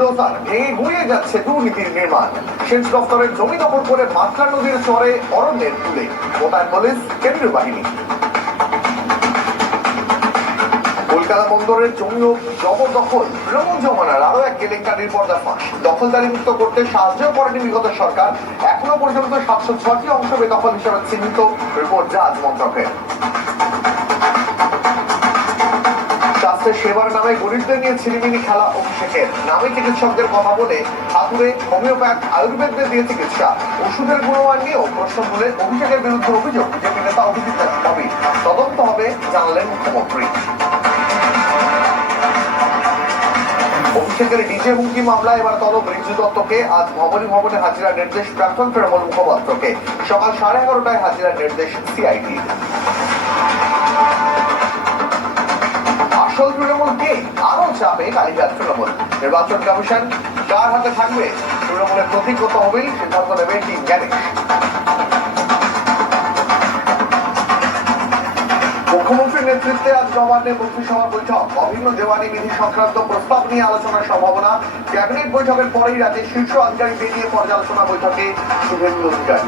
ভেঙে গুঁড়িয়ে যাচ্ছে দুর্নীতির নির্মাণ। সেচ দপ্তরের জমি দখল করে মাতলা নদীর চরে অরণ্যের তুলে মোতায়েন পুলিশ, কেন্দ্রীয় বাহিনী। কলকাতা বন্দরের জমি ও জবরদখল, তৃণমূল জমানার আরো এক কেলেঙ্কারির পর্দাফাঁস। দখলদারি মুক্ত করতে সাহায্য করেনি বিগত সরকার। এখনো পর্যন্ত 706টি অংশ বেদখল হিসেবে চিহ্নিত, রিপোর্ট জাজ মন্ত্রকের। স্বাস্থ্যের সেবার নামে গরিবদের নিয়ে ছিনিমিনি খেলা অভিষেকের। নামে চিকিৎসকদের কথা বলে হাতুড়ে হোমিওপ্যাথ আয়ুর্বেদদের দিয়ে চিকিৎসা। ওষুধের গুণমান নিয়েও প্রশ্ন তুলে অভিষেকের বিরুদ্ধে অভিযোগ, বিজেপি নেতা অভিজিৎ দাবি তদন্ত হবে, জানালেন মুখ্যমন্ত্রী। অভিষেকের ডিজে হুমকি মামলায় এবার তলব রিজু দত্তকে। আজ ভবনে হাজিরার নির্দেশ প্রাক্তন তৃণমূল মুখপাত্রকে। সকাল 11:30টায় হাজিরার নির্দেশ সিআইডি। আসল তৃণমূল কে? আরো চাপে কালীঘাট তৃণমূল। নির্বাচন কমিশন কার হাতে থাকবে? তৃণমূলের প্রতিজ্ঞ তহবিল সিদ্ধান্ত নেবে টিম গ্যানেশ। মুখ্যমন্ত্রীর নেতৃত্বে আজ নবান্নে মন্ত্রিসভা বৈঠক। অভিন্ন দেওয়ানি বিধি সংক্রান্ত প্রস্তাব নিয়ে আলোচনার সম্ভাবনা। ক্যাবিনেট বৈঠকের পরেই রাজ্যের শীর্ষ আধিকারিকদের নিয়ে পর্যালোচনা বৈঠকে শুভেন্দু অধিকারী।